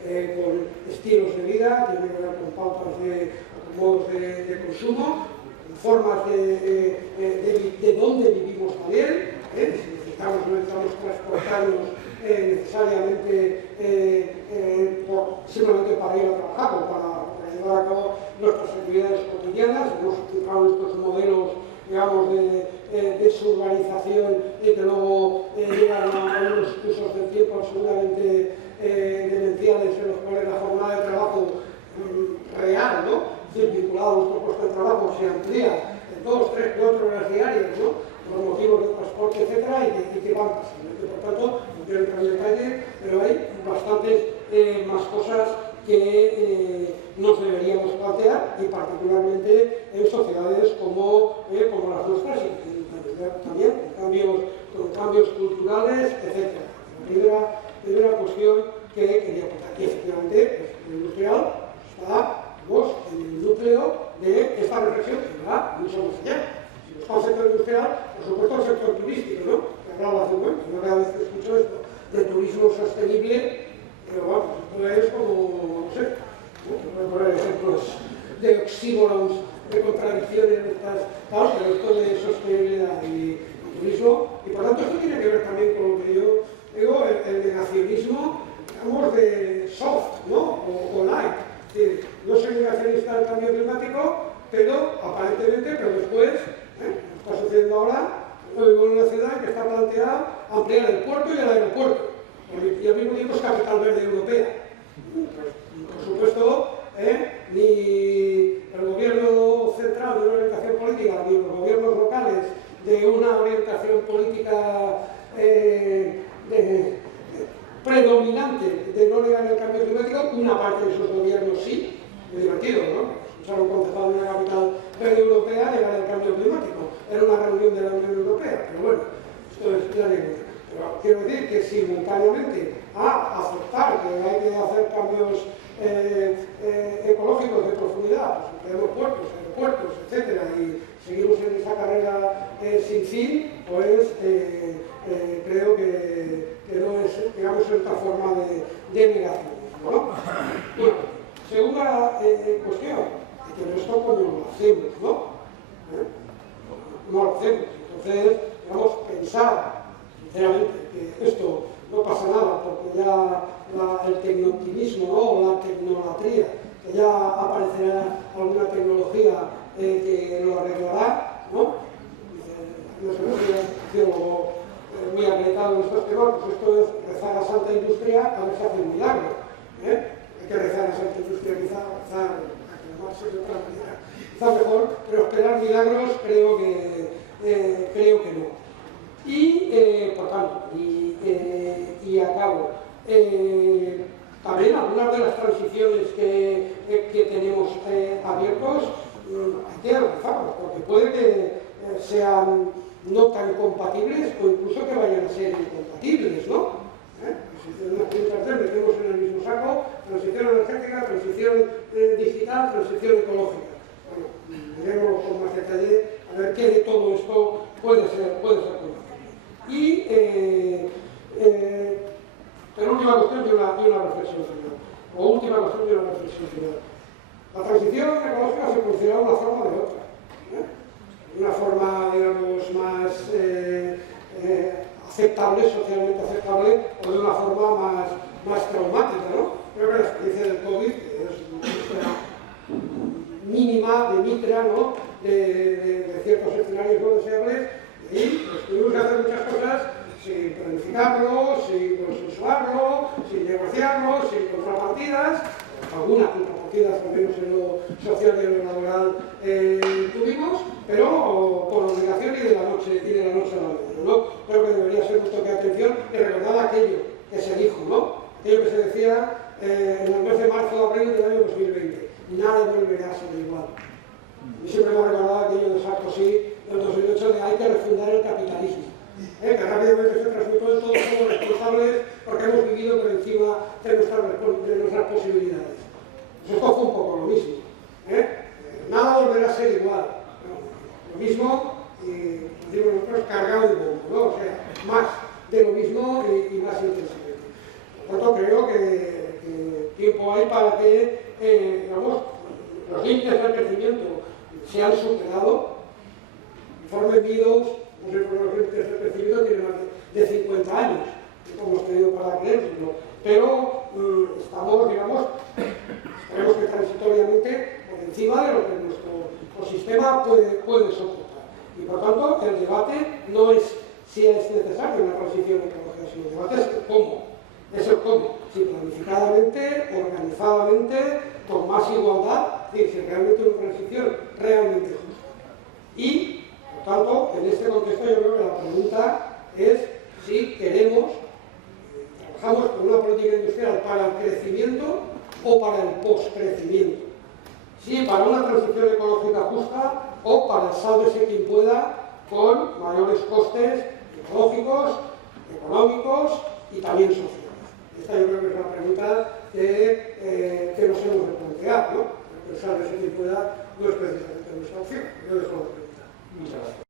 ver con estilos de vida, tiene que ver con pautas con modos de consumo, formas de dónde vivimos también, si no necesitamos transportarnos necesariamente simplemente para ir a trabajar o para llevar a cabo nuestras actividades cotidianas. Hemos utilizado estos modelos, digamos, de desurbanización y que luego llegan a unos usos del tiempo absolutamente demenciales, en los cuales la jornada de trabajo vital, ¿no? Es decir, vinculado a nuestro puesto de trabajo, se amplía en 2, 3, 4 horas diarias, ¿no? Por motivos de transporte, etcétera, y que van pasando. Y por tanto, no quiero entrar en detalle, pero hay bastantes más cosas que nos deberíamos plantear, y particularmente en sociedades como las nuestras, y también con cambios culturales, etc. La primera cuestión que quería apuntar. Y efectivamente, el industrial está en el núcleo de esta reflexión que va mucho más allá. Si no está el sector industrial, por supuesto el sector turístico, ¿no? Que hablaba hace un momento, yo cada vez que escucho esto de turismo sostenible, pero bueno, esto es como, no sé, voy a poner ejemplos de oxímoros, de contradicciones, tal, pero esto de sostenibilidad y turismo, y por tanto esto tiene que ver también con lo que yo digo, el negacionismo, digamos, de soft, ¿no? O light. Es decir, no soy negacionista del cambio climático, pero aparentemente, pero después, está sucediendo ahora, vivo en una ciudad que está planteada ampliar el puerto y el aeropuerto, y al mismo tiempo es capital verde europea. Por supuesto, ni el gobierno central de una orientación política, ni los gobiernos locales de una orientación política predominante de no negar el cambio climático. Una parte de esos gobiernos sí, muy divertido, ¿no? Escuchar un concejal de una capital verde europea negar el cambio climático. Era una reunión de la Unión Europea, pero bueno, esto es la anécdota. Pero quiero decir que simultáneamente a aceptar que hay que hacer cambios ecológicos de profundidad, pues tenemos puertos, aeropuertos, etcétera, y seguimos en esa carrera sin fin, pues creo que no es, digamos, esta forma de negacionismo, ¿no? Bueno, segunda cuestión, que esto como lo hacemos, ¿no? ¿Cómo lo hacemos? Entonces, digamos, pensar, sinceramente, que esto no pasa nada, porque ya el tecno-optimismo, ¿no? O la tecnolatría, que ya aparecerá alguna tecnología que lo arreglará, ¿no? No sé, un teólogo muy apretado en estos temas, pues esto es rezar a Santa Industria a ver si hace un milagro. Hay que rezar a Santa Industria, quizá aclamarse de otra manera. Quizá mejor, pero esperar milagros creo que no. Y, por tanto, y acabo, también algunas de las transiciones que tenemos abiertos hay que realizarlas, porque puede que sean no tan compatibles o incluso que vayan a ser incompatibles, ¿no? Transición, metemos en el mismo saco, transición energética, transición digital, transición ecológica. Bueno, veremos con más detalle a ver qué de todo esto puede ser compatible. Y penúltima cuestión de una reflexión final, o última cuestión de una reflexión final. La transición ecológica se considera una forma de otra. Una forma, digamos, más aceptable, socialmente aceptable, o de una forma más traumática, ¿no? Creo que la experiencia del COVID, que es una mínima, de mitra, ¿no? De ciertos escenarios no deseables, y pues, tuvimos que hacer muchas cosas sin planificarlo, sin consensuarlo, sin negociarlo, sin contrapartidas. Algunas contrapartidas, al menos en lo social y en lo laboral, tuvimos, pero por obligación y de la noche a la mañana, ¿no? Creo que debería ser un toque de atención y recordar aquello que se dijo, ¿no? Aquello que se decía en el mes de marzo o abril del año 2020. Nada volverá a ser igual. Y siempre me ha recordado aquello de Sarkozy del 2008 de hay que refundar el capitalismo. Que rápidamente se transmitió en todos somos responsables porque hemos vivido por encima de nuestras posibilidades. Pues esto fue un poco lo mismo. Nada volverá a ser igual. Lo mismo, y decimos nosotros, cargado de bombo, ¿no? O sea, más de lo mismo y más intensamente. Por tanto, creo que tiempo hay para que, digamos, los límites del crecimiento se han superado. Informe Meadows, no sé por los límites del crecimiento, tiene más de 50 años, no hemos tenido para creerlo, pero estamos, digamos, esperemos que transitoriamente por encima de lo que nuestro ecosistema puede soportar. Y por tanto, el debate no es si es necesaria una transición ecológica, sino el debate es el cómo. Es el cómo, si planificadamente, organizadamente, con más igualdad, es decir, si realmente una transición realmente justa. Y, por tanto, en este contexto yo creo que la pregunta es si queremos, trabajamos con una política industrial para el crecimiento o para el postcrecimiento. Si para una transición ecológica justa o para el sálvese quien pueda con mayores costes ecológicos, económicos y también sociales. Esta yo creo que es la pregunta que nos hemos de plantear, ¿no? El sálvese quien pueda no es precisamente nuestra opción. Yo dejo la pregunta. Muchas gracias.